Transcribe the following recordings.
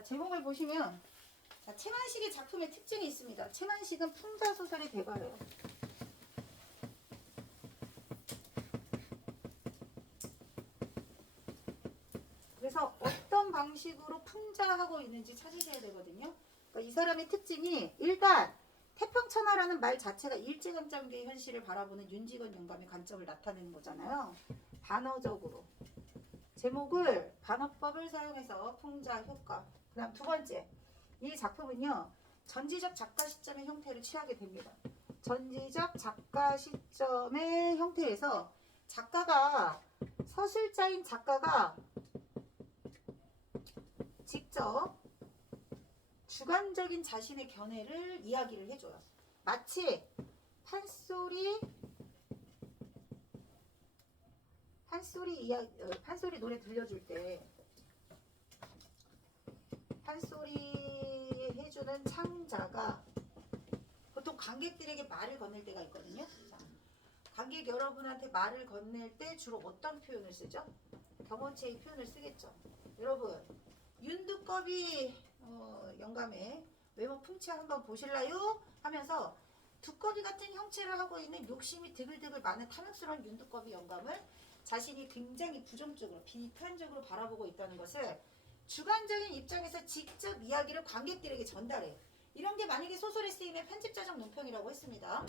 자, 제목을 보시면 자, 채만식의 작품의 특징이 있습니다. 채만식은 풍자소설의 대가예요. 그래서 어떤 방식으로 풍자하고 있는지 찾으셔야 되거든요. 그러니까 이 사람의 특징이 일단 태평천하라는 말 자체가 일제강점기의 현실을 바라보는 윤직원 영감의 관점을 나타내는 거잖아요. 반어적으로. 제목을 반어법을 사용해서 풍자 효과. 그 다음 두 번째. 이 작품은요. 전지적 작가 시점의 형태를 취하게 됩니다. 전지적 작가 시점의 형태에서 작가가 서술자인 작가가 직접 주관적인 자신의 견해를 이야기를 해줘요. 마치 판소리 노래 들려줄 때 판소리 해주는 창자가 보통 관객들에게 말을 건넬 때가 있거든요. 자, 관객 여러분한테 말을 건넬 때 주로 어떤 표현을 쓰죠? 경원체의 표현을 쓰겠죠. 여러분 윤두꺼비 영감의 외모 풍채 한번 보실라요? 하면서 두꺼비 같은 형체를 하고 있는 욕심이 드글드글 많은 탐욕스러운 윤두꺼비 영감을 자신이 굉장히 부정적으로 비판적으로 바라보고 있다는 것을 주관적인 입장에서 직접 이야기를 관객들에게 전달해요. 이런 게 만약에 소설에 쓰이면 편집자적 논평이라고 했습니다.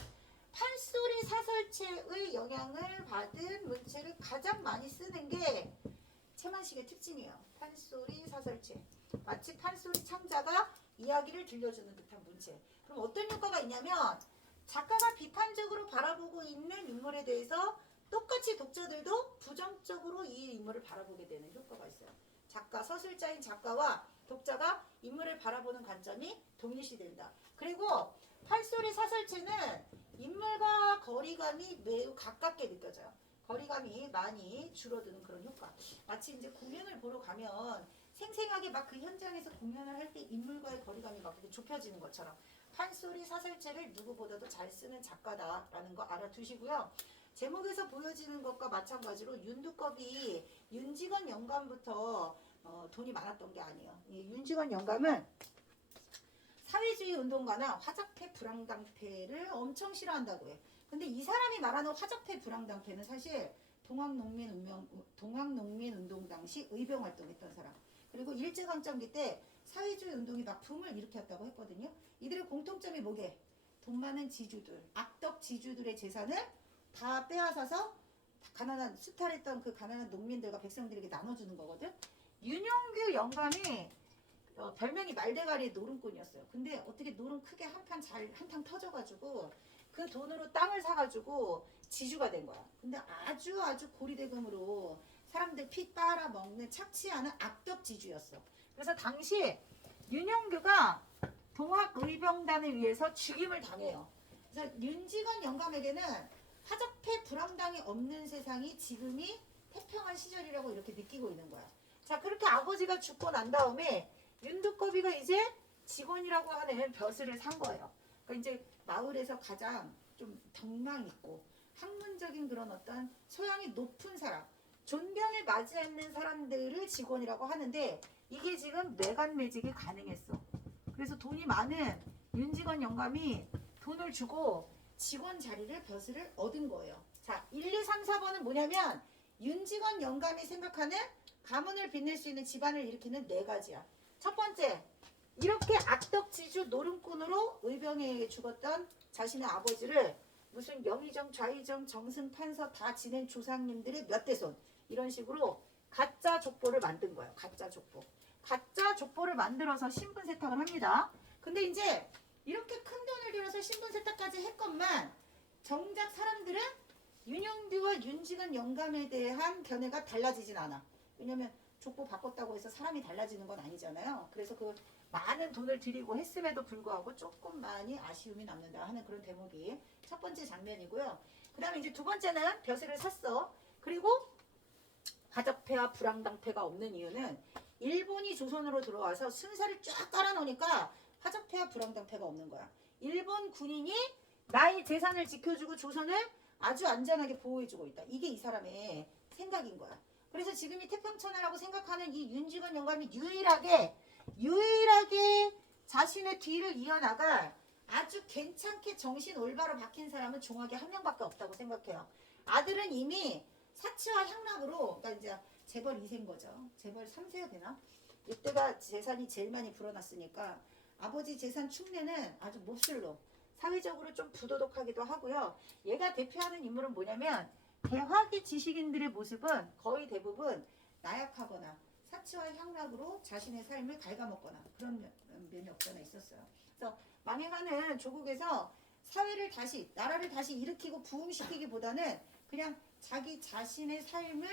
판소리 사설체의 영향을 받은 문체를 가장 많이 쓰는 게 채만식의 특징이에요. 판소리 사설체. 마치 판소리 창자가 이야기를 들려주는 듯한 문체. 그럼 어떤 효과가 있냐면 작가가 비판적으로 바라보고 있는 인물에 대해서 똑같이 독자들도 부정적으로 이 인물을 바라보게 되는 효과가 있어요. 작가, 서술자인 작가와 독자가 인물을 바라보는 관점이 동일시된다. 그리고 판소리 사설체는 인물과 거리감이 매우 가깝게 느껴져요. 거리감이 많이 줄어드는 그런 효과. 마치 이제 공연을 보러 가면 생생하게 막 그 현장에서 공연을 할 때 인물과의 거리감이 막 좁혀지는 것처럼 판소리 사설체를 누구보다도 잘 쓰는 작가다라는 거 알아두시고요. 제목에서 보여지는 것과 마찬가지로 윤두꺼비 윤직원 영감부터 돈이 많았던 게 아니에요. 이 윤직원 영감은 사회주의 운동가나 화적폐 불황당패를 엄청 싫어한다고 해요. 근데 이 사람이 말하는 화적폐 불황당패는 사실 동학농민 운동 당시 의병 활동했던 사람. 그리고 일제강점기 때 사회주의 운동이 막 붐을 일으켰다고 했거든요. 이들의 공통점이 뭐게? 돈 많은 지주들, 악덕 지주들의 재산을 다 빼앗아서 가난한 수탈했던 그 가난한 농민들과 백성들에게 나눠주는 거거든. 윤용규 영감이 별명이 말대가리의 노름꾼이었어요. 근데 어떻게 노름 크게 한탕 터져가지고 그 돈으로 땅을 사가지고 지주가 된 거야. 근데 아주 고리대금으로 사람들 피 빨아먹는 착취 않은 악덕 지주였어. 그래서 당시 윤용규가 동학의병단에 의해서 죽임을 당해요. 그래서 윤직원 영감에게는 화적폐 불황당이 없는 세상이 지금이 태평한 시절이라고 이렇게 느끼고 있는 거야. 자, 그렇게 아버지가 죽고 난 다음에 윤두꺼비가 이제 직원이라고 하는 벼슬을 산 거예요. 그러니까 이제 마을에서 가장 좀 덕망 있고 학문적인 그런 어떤 소양이 높은 사람, 존경을 맞이하는 사람들을 직원이라고 하는데 이게 지금 매간매직이 가능했어. 그래서 돈이 많은 윤직원 영감이 돈을 주고 직원 자리를 벼슬을 얻은 거예요. 자, 1, 2, 3, 4번은 뭐냐면 윤직원 영감이 생각하는 가문을 빛낼 수 있는 집안을 일으키는 네 가지야. 첫 번째, 이렇게 악덕지주 노름꾼으로 의병에 의해 죽었던 자신의 아버지를 무슨 영의정, 좌의정, 정승판서 다 지낸 조상님들의 몇 대손 이런 식으로 가짜 족보를 만든 거예요. 가짜 족보. 가짜 족보를 만들어서 신분 세탁을 합니다. 근데 이제 이렇게 큰 돈을 들여서 신분 세탁까지 했건만 정작 사람들은 윤영규와 윤직원 영감에 대한 견해가 달라지진 않아. 왜냐면 족보 바꿨다고 해서 사람이 달라지는 건 아니잖아요. 그래서 그 많은 돈을 들이고 했음에도 불구하고 조금 많이 아쉬움이 남는다 하는 그런 대목이 첫 번째 장면이고요. 그 다음에 이제 두 번째는 벼슬을 샀어. 그리고 화적폐와 불황당패가 없는 이유는 일본이 조선으로 들어와서 순사를 쫙 깔아놓으니까 화적폐와 불황당패가 없는 거야. 일본 군인이 나의 재산을 지켜주고 조선을 아주 안전하게 보호해주고 있다. 이게 이 사람의 생각인 거야. 그래서 지금이 태평천하라고 생각하는 이 윤직원 영감이 유일하게 자신의 뒤를 이어나갈 아주 괜찮게 정신 올바로 박힌 사람은 종합에 한 명밖에 없다고 생각해요. 아들은 이미 사치와 향락으로, 그러니까 이제 재벌 2세인 거죠. 재벌 3세가 되나? 이때가 재산이 제일 많이 불어났으니까 아버지 재산 축내는 아주 몹쓸로 사회적으로 좀 부도덕하기도 하고요. 얘가 대표하는 인물은 뭐냐면 대화기 지식인들의 모습은 거의 대부분 나약하거나 사치와 향락으로 자신의 삶을 갉아먹거나 그런 면이 없잖아 있었어요. 그래서 망해가는 조국에서 사회를 다시 나라를 다시 일으키고 부흥시키기보다는 그냥 자기 자신의 삶을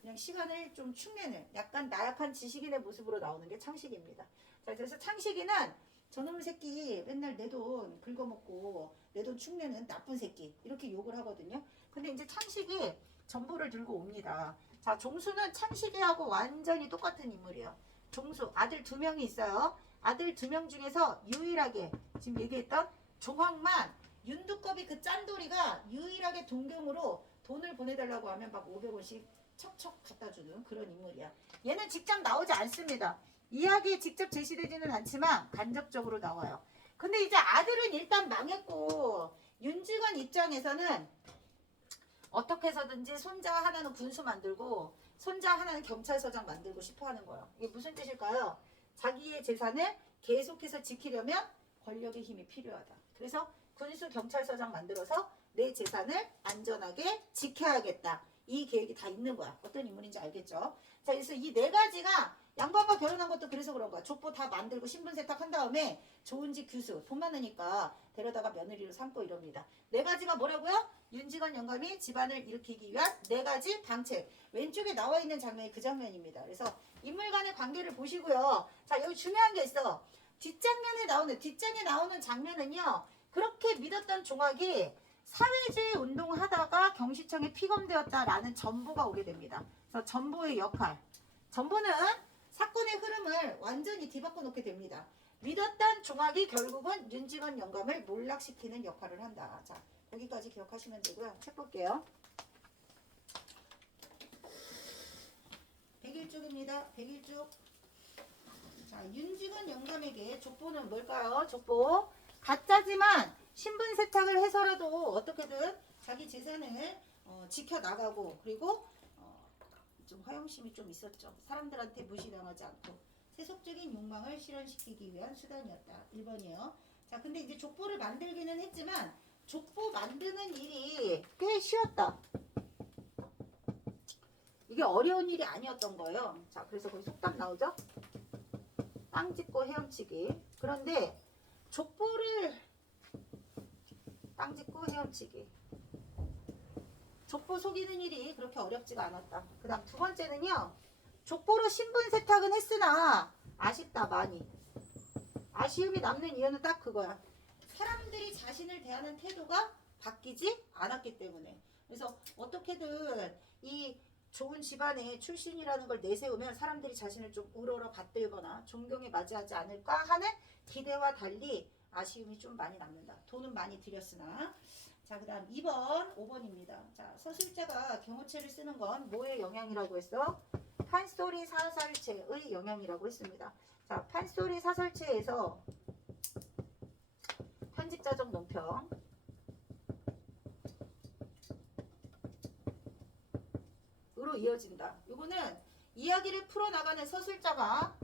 그냥 시간을 좀 축내는 약간 나약한 지식인의 모습으로 나오는 게 창식입니다. 자, 그래서 창식이는 저놈의 새끼 맨날 내 돈 긁어먹고 내 돈 축내는 나쁜 새끼 이렇게 욕을 하거든요. 근데 이제 창식이 전보를 들고 옵니다. 자, 종수는 창식이하고 완전히 똑같은 인물이에요. 종수 아들 2명이 있어요. 아들 2명 중에서 유일하게 지금 얘기했던 종황만 윤두꺼비 그 짠돌이가 유일하게 동경으로 돈을 보내달라고 하면 막 500원씩 척척 갖다주는 그런 인물이야. 얘는 직접 나오지 않습니다. 이야기에 직접 제시되지는 않지만 간접적으로 나와요. 근데 이제 아들은 일단 망했고 윤직원 입장에서는 어떻게 해서든지 손자 하나는 군수 만들고 손자 하나는 경찰서장 만들고 싶어 하는 거예요. 이게 무슨 뜻일까요? 자기의 재산을 계속해서 지키려면 권력의 힘이 필요하다. 그래서 군수 경찰서장 만들어서 내 재산을 안전하게 지켜야겠다. 이 계획이 다 있는 거야. 어떤 인물인지 알겠죠? 자, 그래서 이 4가지가 양반과 결혼한 것도 그래서 그런 거야. 족보 다 만들고 신분 세탁한 다음에 좋은 집 교수, 돈 많으니까 데려다가 며느리로 삼고 이럽니다. 4가지가 뭐라고요? 윤직원 영감이 집안을 일으키기 위한 4가지 방책. 왼쪽에 나와 있는 장면이 그 장면입니다. 그래서 인물 간의 관계를 보시고요. 자, 여기 중요한 게 있어. 뒷장에 나오는 장면은요. 그렇게 믿었던 종학이 사회주의 운동하다가 경시청에 피검되었다라는 전보가 오게 됩니다. 그래서 전보의 역할. 전보는 사건의 흐름을 완전히 뒤바꿔 놓게 됩니다. 믿었던 종학이 결국은 윤직원 영감을 몰락시키는 역할을 한다. 자, 여기까지 기억하시면 되고요. 책 볼게요. 101쪽입니다. 101쪽. 자, 윤직원 영감에게 족보는 뭘까요? 족보. 가짜지만 신분 세탁을 해서라도 어떻게든 자기 재산을 지켜나가고 그리고 좀 허영심이 좀 있었죠. 사람들한테 무시당하지 않고 세속적인 욕망을 실현시키기 위한 수단이었다. 1번이에요. 자, 근데 이제 족보를 만들기는 했지만 족보 만드는 일이 꽤 쉬웠다. 이게 어려운 일이 아니었던 거예요. 자, 그래서 거기 속담 나오죠? 땅 짚고 헤엄치기. 그런데 족보를 땅 짚고 헤엄치기. 족보 속이는 일이 그렇게 어렵지가 않았다. 그 다음 2번째는요. 족보로 신분 세탁은 했으나 아쉽다 많이. 아쉬움이 남는 이유는 딱 그거야. 사람들이 자신을 대하는 태도가 바뀌지 않았기 때문에. 그래서 어떻게든 이 좋은 집안의 출신이라는 걸 내세우면 사람들이 자신을 좀 우러러 받들거나 존경에 맞이하지 않을까 하는 기대와 달리 아쉬움이 좀 많이 남는다. 돈은 많이 들였으나. 자, 그 다음 2번, 5번입니다. 자, 서술자가 경호체를 쓰는 건 뭐의 영향이라고 했어? 판소리 사설체의 영향이라고 했습니다. 자, 판소리 사설체에서 편집자적 논평. 으로 이어진다. 이거는 이야기를 풀어나가는 서술자가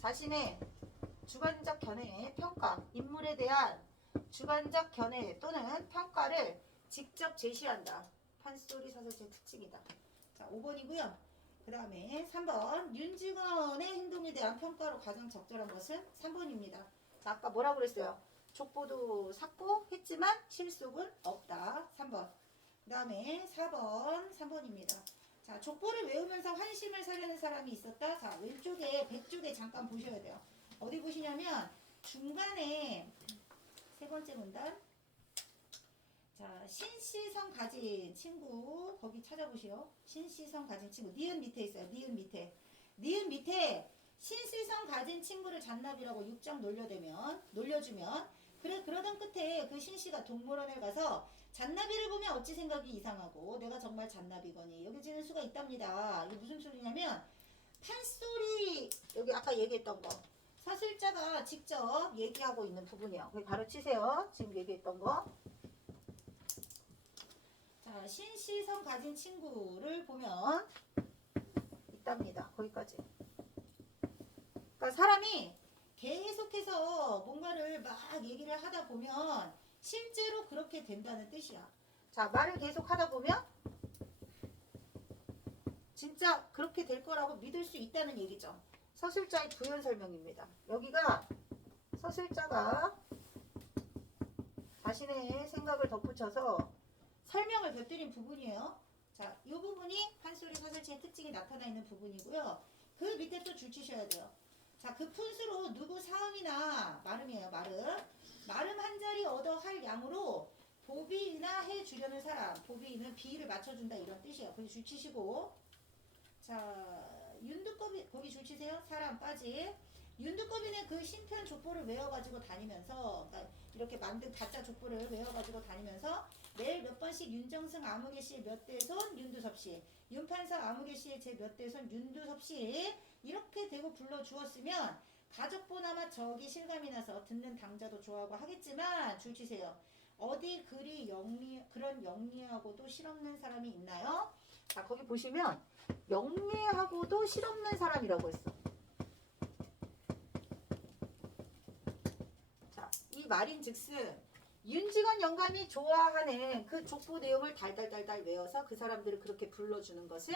자신의 주관적 견해의 평가, 인물에 대한 주관적 견해 또는 평가를 직접 제시한다. 판소리 사설체의 특징이다. 자, 5번이고요. 그 다음에 3번 윤직원의 행동에 대한 평가로 가장 적절한 것은 3번입니다. 자, 아까 뭐라고 그랬어요? 족보도 샀고 했지만 실속은 없다. 3번. 그 다음에 4번 3번입니다. 자, 족보를 외우면서 환심을 사려는 사람이 있었다. 자, 왼쪽에 100쪽에 잠깐 보셔야 돼요. 어디 보시냐면 중간에 3번째 문단. 자, 신시성 가진 친구 거기 찾아보시오. 신시성 가진 친구 니은 밑에 있어요. 니은 밑에 신시성 가진 친구를 잔나비라고 6장 놀려주면 그러던 끝에 그 신씨가 동물원에 가서 잔나비를 보면 어찌 생각이 이상하고 내가 정말 잔나비거니 여겨지는 수가 있답니다. 이게 무슨 소리냐면 판소리 여기 아까 얘기했던 거 서술자가 직접 얘기하고 있는 부분이요. 거기 바로 치세요. 지금 얘기했던 거. 자, 신시성 가진 친구를 보면 있답니다. 거기까지. 그러니까 사람이 계속해서 뭔가를 막 얘기를 하다 보면 실제로 그렇게 된다는 뜻이야. 자, 말을 계속 하다 보면 진짜 그렇게 될 거라고 믿을 수 있다는 얘기죠. 서술자의 부연 설명입니다. 여기가 서술자가 자신의 생각을 덧붙여서 설명을 곁들인 부분이에요. 자, 이 부분이 판소리 서술체의 특징이 나타나 있는 부분이고요. 그 밑에 또 줄 치셔야 돼요. 자, 그 푼수로 누구 사음이나 말음이에요. 말음 한 자리 얻어 할 양으로 보비나 해 주려는 사람. 보비는 비를 맞춰준다 이런 뜻이에요. 거기 줄 치시고. 자, 윤두꺼비 거기 줄 치세요. 사람 빠지. 윤두꺼비는 그 신편 족보를 외워가지고 다니면서, 그러니까 이렇게 만든 가짜 족보를 외워가지고 다니면서 매일 몇 번씩 윤정승 아무개 씨의 몇 대손 윤두섭 씨, 윤판사 아무개 씨의 제 몇 대손 윤두섭 씨 이렇게 대고 불러주었으면 가족보나마 저기 실감이 나서 듣는 당자도 좋아하고 하겠지만 줄 치세요. 어디 그리 그런 영리하고도 실없는 사람이 있나요? 자, 거기 보시면 영리하고도 실없는 사람이라고 했어. 자, 이 말인즉슨 윤직원 영감이 좋아하는 그 족보 내용을 달달달달 외워서 그 사람들을 그렇게 불러주는 것은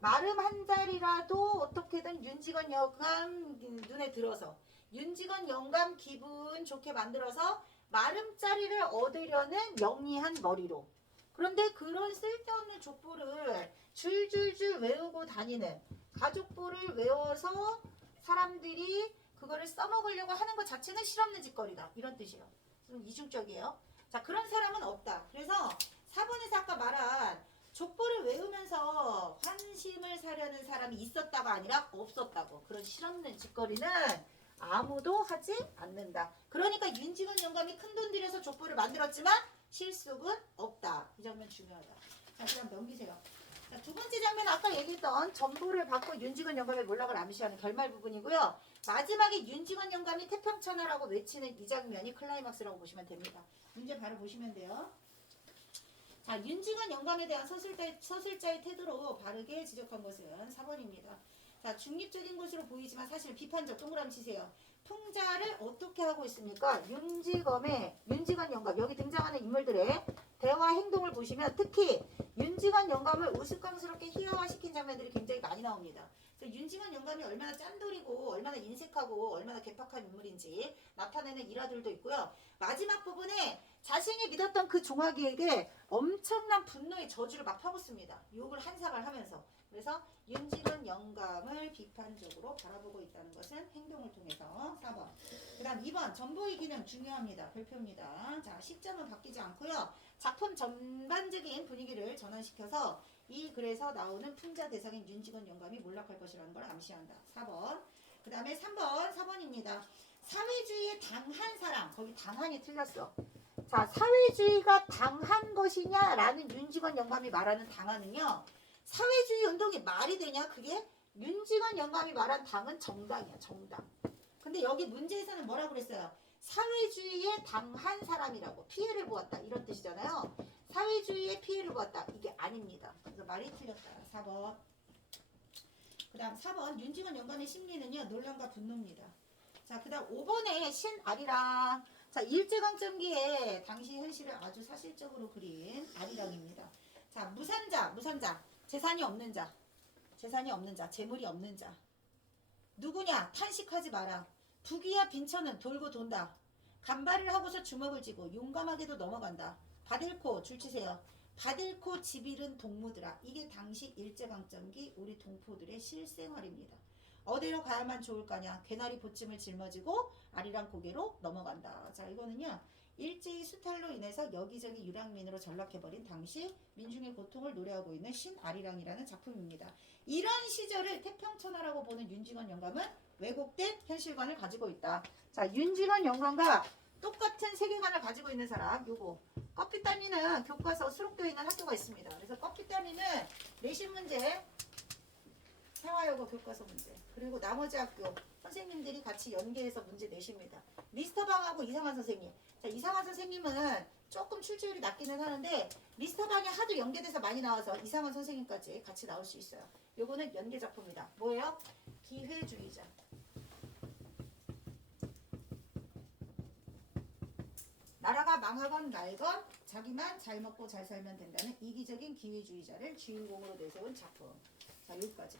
말음 한 자리라도 어떻게든 윤직원 영감 눈에 들어서 윤직원 영감 기분 좋게 만들어서 말음자리를 얻으려는 영리한 머리로. 그런데 그런 쓸데없는 족보를 줄줄줄 외우고 다니는 가족보를 외워서 사람들이 그거를 써먹으려고 하는 것 자체는 실없는 짓거리다. 이런 뜻이에요. 좀 이중적이에요. 자, 그런 사람은 없다. 그래서 4번에서 아까 말한 족보를 외우면서 환심을 사려는 사람이 있었다가 아니라 없었다고. 그런 실없는 짓거리는 아무도 하지 않는다. 그러니까 윤직원 영감이 큰돈 들여서 족보를 만들었지만 실속은 없다. 이 장면 중요하다. 자, 그럼 넘기세요. 자, 두 번째 장면은 아까 얘기했던 전보를 받고 윤직원 영감의 몰락을 암시하는 결말 부분이고요. 마지막에 윤직원 영감이 태평천하라고 외치는 이 장면이 클라이막스라고 보시면 됩니다. 문제 바로 보시면 돼요. 자, 윤직원 영감에 대한 서술자의 태도로 바르게 지적한 것은 4번입니다. 자, 중립적인 것으로 보이지만 사실 비판적. 동그라미 치세요. 풍자를 어떻게 하고 있습니까? 윤직원 영감, 여기 등장하는 인물들의 대화 행동을 보시면 특히 윤직원 영감을 우스꽝스럽게 희화화시킨 장면들이 굉장히 많이 나옵니다. 그래서 윤직원 영감이 얼마나 짠돌이고 얼마나 인색하고 얼마나 개팍한 인물인지 나타내는 일화들도 있고요. 마지막 부분에 자신이 믿었던 그 종아기에게 엄청난 분노의 저주를 막 퍼붓습니다. 욕을 한 사발 하면서. 그래서 윤직원 영감을 비판적으로 바라보고 있다는 것은 행동을 통해서 4번. 그 다음 2번 전보의 기능 중요합니다. 별표입니다. 자, 시점은 바뀌지 않고요. 작품 전반적인 분위기를 전환시켜서 이 글에서 나오는 풍자 대상인 윤직원 영감이 몰락할 것이라는 걸 암시한다. 4번. 그 다음에 4번입니다. 사회주의에 당한 사람. 거기 당한이 틀렸어. 자, 사회주의가 당한 것이냐라는 윤직원 영감이 말하는 당한은요. 사회주의 운동이 말이 되냐? 그게 윤직원 영감이 말한 당은 정당이야. 정당. 근데 여기 문제에서는 뭐라고 그랬어요? 사회주의에 당한 사람이라고. 피해를 보았다. 이런 뜻이잖아요. 사회주의에 피해를 보았다. 이게 아닙니다. 그래서 말이 틀렸다. 4번. 그 다음 4번 윤직원 영감의 심리는요. 논란과 분노입니다. 자, 그 다음 5번에 신아리랑. 자, 일제강점기에 당시 현실을 아주 사실적으로 그린 아리랑입니다. 자, 무산자. 재산이 없는 자, 재물이 없는 자. 누구냐? 탄식하지 마라. 부귀와 빈천은 돌고 돈다. 간발을 하고서 주먹을 쥐고 용감하게도 넘어간다. 받을코 줄 치세요. 받을코 집 잃은 동무들아. 이게 당시 일제강점기 우리 동포들의 실생활입니다. 어디로 가야만 좋을까냐? 개나리 보침을 짊어지고 아리랑 고개로 넘어간다. 자, 이거는요. 일제히 수탈로 인해서 여기저기 유랑민으로 전락해버린 당시 민중의 고통을 노래하고 있는 신아리랑이라는 작품입니다. 이런 시절을 태평천하라고 보는 윤직원 영감은 왜곡된 현실관을 가지고 있다. 자, 윤직원 영감과 똑같은 세계관을 가지고 있는 사람, 요거 껍질 따니는 교과서 수록되어 있는 학교가 있습니다. 그래서 껍질 따니는 내신 문제 생활여고 교과서 문제. 그리고 나머지 학교 선생님들이 같이 연계해서 문제 내십니다. 미스터방하고 이상한 선생님. 자, 이상한 선생님은 조금 출제율이 낮기는 하는데 미스터방이 하도 연계돼서 많이 나와서 이상한 선생님까지 같이 나올 수 있어요. 요거는 연계 작품이다. 뭐예요? 기회주의자. 나라가 망하건 말건 자기만 잘 먹고 잘 살면 된다는 이기적인 기회주의자를 주인공으로 내세운 작품. 자, 여기까지.